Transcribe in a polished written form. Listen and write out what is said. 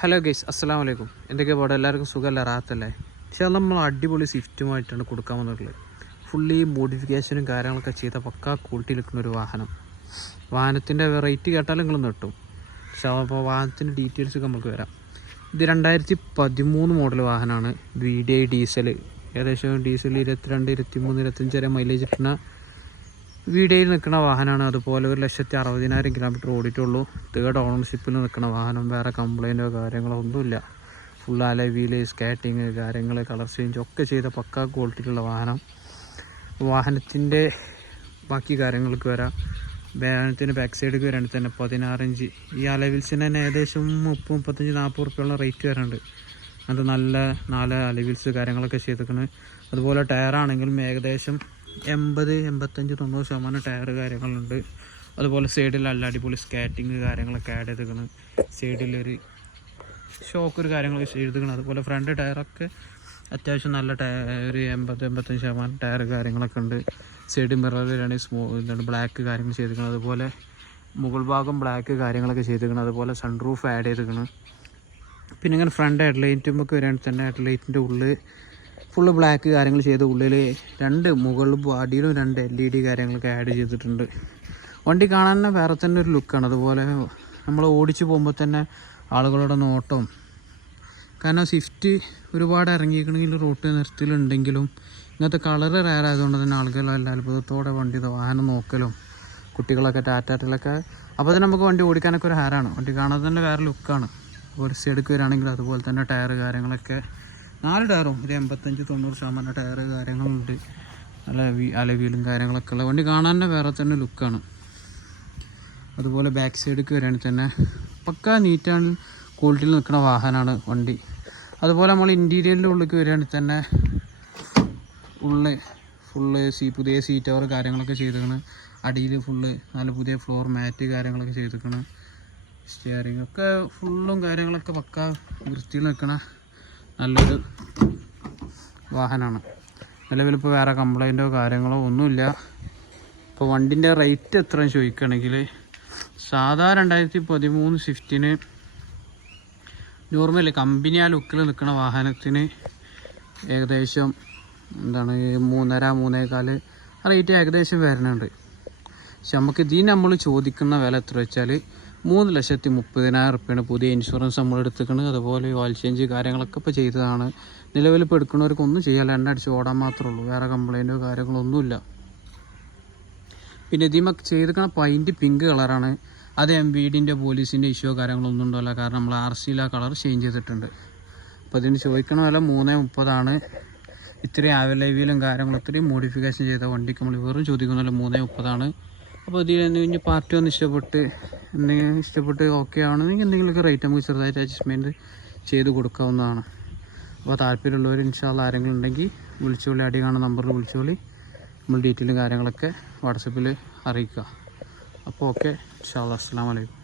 Hello guys, അസ്സലാമു അലൈക്കും. എന്തൊക്കെ പാടെ? എല്ലാവർക്കും സുഖമല്ല, റാത്തല്ലേ? പക്ഷേ നമ്മൾ അടിപൊളി സ്വിഫ്റ്റുമായിട്ടാണ് കൊടുക്കാൻ വന്നിട്ടുള്ളത്. ഫുള്ളി മോഡിഫിക്കേഷനും കാര്യങ്ങളൊക്കെ ചെയ്ത പക്കാ ക്വാളിറ്റി നിൽക്കുന്ന ഒരു വാഹനം. വാഹനത്തിൻ്റെ വെറൈറ്റി കേട്ടാലും നിങ്ങൾ നെട്ടും. പക്ഷേ അപ്പോൾ വാഹനത്തിൻ്റെ ഡീറ്റെയിൽസൊക്കെ നമുക്ക് വരാം. ഇത് 2013 മോഡൽ വാഹനമാണ്. VDI ഡീസൽ, ഏകദേശം ഡീസൽ 22, 23, 25 വരെ മൈലേജ് കിട്ടുന്ന VDIയിൽ നിൽക്കുന്ന വാഹനമാണ്. അതുപോലെ 1,60,000 കിലോമീറ്റർ ഓടിയിട്ടുള്ളൂ. 3rd ഓണർഷിപ്പിൽ നിൽക്കുന്ന വാഹനം. വേറെ കംപ്ലൈൻറ്റോ കാര്യങ്ങളോ ഒന്നുമില്ല. ഫുൾ അലോയ്, സ്കാറ്റിങ് കാര്യങ്ങൾ, കളർ ചേഞ്ച് ഒക്കെ ചെയ്ത പക്കാ ക്വാളിറ്റിയിലുള്ള വാഹനം. വാഹനത്തിൻ്റെ ബാക്കി കാര്യങ്ങൾക്ക് വരാം. വാഹനത്തിൻ്റെ ബാക്ക് സൈഡിൽ വരാണെങ്കിൽ തന്നെ 16 ഇഞ്ച്. ഈ അലോയ്സിന് തന്നെ ഏകദേശം 30, 35, 40 റുപ്യോളം റേറ്റ് വരുന്നുണ്ട്. അത് നല്ല 4 അലോയ്സ് കാര്യങ്ങളൊക്കെ ചെയ്തിരിക്കുന്നത്. അതുപോലെ ടയറാണെങ്കിലും ഏകദേശം 80, 85, 90% ടയർ കാര്യങ്ങളുണ്ട്. അതുപോലെ സൈഡിൽ നല്ല അടിപൊളി സ്കാറ്റിങ് കാര്യങ്ങളൊക്കെ ആഡ് ചെയ്തിരിക്കുന്നത്. സൈഡിലൊരു ഷോക്കൊരു കാര്യങ്ങളൊക്കെ ചെയ്തിരിക്കുന്നത്. അതുപോലെ ഫ്രണ്ട് ടയറൊക്കെ അത്യാവശ്യം നല്ല ഒരു 80, 85% ടയർ കാര്യങ്ങളൊക്കെ ഉണ്ട്. സൈഡ് മിററിലാണ് ബ്ലാക്ക് കാര്യങ്ങൾ ചെയ്തിരിക്കുന്നത്. അതുപോലെ മുകൾ ഭാഗം ബ്ലാക്ക് കാര്യങ്ങളൊക്കെ ചെയ്തിരിക്കുന്നത്. അതുപോലെ സൺറൂഫ് ആഡ് ചെയ്തിരിക്കുന്നത്. പിന്നെ ഇങ്ങനെ ഫ്രണ്ട് ഹെഡ്ലൈറ്റുമൊക്കെ വരികയാണെങ്കിൽ തന്നെ ഹെഡ്ലൈറ്റിൻ്റെ ഉള്ളിൽ ഫുള്ള് ബ്ലാക്ക് കാര്യങ്ങൾ ചെയ്ത് ഉള്ളിൽ 2 മുകളിലും ബോഡിയിലും 2 LED കാര്യങ്ങളൊക്കെ ആഡ് ചെയ്തിട്ടുണ്ട്. വണ്ടി കാണാൻ തന്നെ വേറെ തന്നെ ഒരു ലുക്കാണ്. അതുപോലെ നമ്മൾ ഓടിച്ച് പോകുമ്പോൾ തന്നെ ആളുകളുടെ നോട്ടം, കാരണം സ്വിഫ്റ്റ് ഒരുപാട് ഇറങ്ങിയിരിക്കണമെങ്കിൽ റോട്ട് നിർത്തിലുണ്ടെങ്കിലും ഇങ്ങനത്തെ കളറ് റയർ ആയതുകൊണ്ട് തന്നെ ആളുകൾ നല്ല അത്ഭുതത്തോടെ വണ്ടി വാഹനം നോക്കലും കുട്ടികളൊക്കെ ടാറ്റാറ്റിലൊക്കെ അപ്പോൾ തന്നെ നമുക്ക് വണ്ടി ഓടിക്കാനൊക്കെ ഒരു ഹാരാണ്. വണ്ടി കാണാൻ തന്നെ വേറെ ലുക്കാണ്. ഒരു സൈഡിലേക്ക് വരികയാണെങ്കിൽ അതുപോലെ തന്നെ ടയർ കാര്യങ്ങളൊക്കെ 4 ടയറും ഒരു 85, 90% ടയർ കാര്യങ്ങളുണ്ട്. നല്ല അലവീലും കാര്യങ്ങളൊക്കെ ഉള്ള വണ്ടി കാണാൻ തന്നെ വേറെ തന്നെ ലുക്കാണ്. അതുപോലെ ബാക്ക് സൈഡിലേക്ക് വരികയാണെങ്കിൽ തന്നെ പക്കാ നീറ്റാണ് ക്വാളിറ്റിയിൽ നിൽക്കുന്ന വാഹനമാണ് വണ്ടി. അതുപോലെ നമ്മൾ ഇൻറ്റീരിയറിൻ്റെ ഉള്ളിലേക്ക് വരികയാണെങ്കിൽ തന്നെ ഫുള്ള് പുതിയ സീറ്റ് കവർ കാര്യങ്ങളൊക്കെ ചെയ്തിരിക്കണം. അടിയിൽ ഫുള്ള് നല്ല പുതിയ ഫ്ലോർ മാറ്റ് കാര്യങ്ങളൊക്കെ ചെയ്തിരിക്കണം. സ്റ്റിയറിംഗ് ഒക്കെ ഫുള്ളും കാര്യങ്ങളൊക്കെ പക്കാ വൃത്തിയിൽ നിൽക്കണ നല്ലൊരു വാഹനമാണ്. നിലവിലിപ്പോൾ വേറെ കംപ്ലൈൻറ്റോ കാര്യങ്ങളോ ഒന്നുമില്ല. ഇപ്പോൾ വണ്ടിൻ്റെ റേറ്റ് എത്രയെന്ന് ചോദിക്കുകയാണെങ്കിൽ സാധാ 2013 സ്വിഫ്റ്റിന് നോർമൽ കമ്പനി ആ ലുക്കിൽ നിൽക്കുന്ന വാഹനത്തിന് ഏകദേശം 3.5, 3.25 റേറ്റ് ഏകദേശം വരുന്നുണ്ട്. പക്ഷെ നമുക്ക് ഇതിന് നമ്മൾ ചോദിക്കുന്ന വില എത്ര വെച്ചാൽ 3,30,000 റുപ്യാണ്. പുതിയ ഇൻഷുറൻസ് നമ്മൾ എടുത്തിരിക്കുന്നത്. അതുപോലെ ഓയിൽ ചേഞ്ച് കാര്യങ്ങളൊക്കെ ഇപ്പോൾ ചെയ്തതാണ്. നിലവിലിപ്പോൾ എടുക്കുന്നവർക്കൊന്നും ചെയ്യാല്ല, എണ്ണ അടിച്ച് ഓടാൻ മാത്രമേ ഉള്ളൂ. വേറെ കംപ്ലൈൻറ്റോ കാര്യങ്ങളൊന്നുമില്ല. പിന്നെ ഇതിമൊക്കെ ചെയ്തിരിക്കുന്ന പെയിൻറ്റ് പിങ്ക് കളറാണ്. അത് MVDൻ്റെ പോലീസിൻ്റെ ഇഷ്യൂ കാര്യങ്ങളൊന്നും ഉണ്ടാവില്ല, കാരണം നമ്മൾ RCയിൽ ആ കളർ ചേഞ്ച് ചെയ്തിട്ടുണ്ട്. അപ്പോൾ ഇതിന് ചോദിക്കണ വില 3.30 ഇത്രയും അവൈലബിളും കാര്യങ്ങളും ഇത്രയും മോഡിഫിക്കേഷൻ ചെയ്ത വണ്ടിക്ക് നമ്മൾ വെറും ചോദിക്കുന്നില്ല 3.30. അപ്പോൾ ഇതിൽ ഇനി പാർട്ടി ഒന്ന് ഇഷ്ടപ്പെട്ട് ഓക്കെ ആണെന്നെങ്കിൽ എന്തെങ്കിലുമൊക്കെ റേറ്റ് നമുക്ക് ചെറുതായിട്ട് അഡ്ജസ്റ്റ്മെൻറ്റ് ചെയ്ത് കൊടുക്കാവുന്നതാണ്. അപ്പോൾ താല്പര്യമുള്ളവർ ഇൻഷാല്ലാ ആരെങ്കിലും ഉണ്ടെങ്കിൽ വിളിച്ചോളി. അടി കാണുന്ന നമ്പറിൽ വിളിച്ചോളി. നമ്മൾ ഡീറ്റെയിലും കാര്യങ്ങളൊക്കെ വാട്സപ്പിൽ അറിയിക്കുക. അപ്പോൾ ഓക്കെ, ഇൻഷാല്ലാ. അസ്സലാമു അലൈക്കും.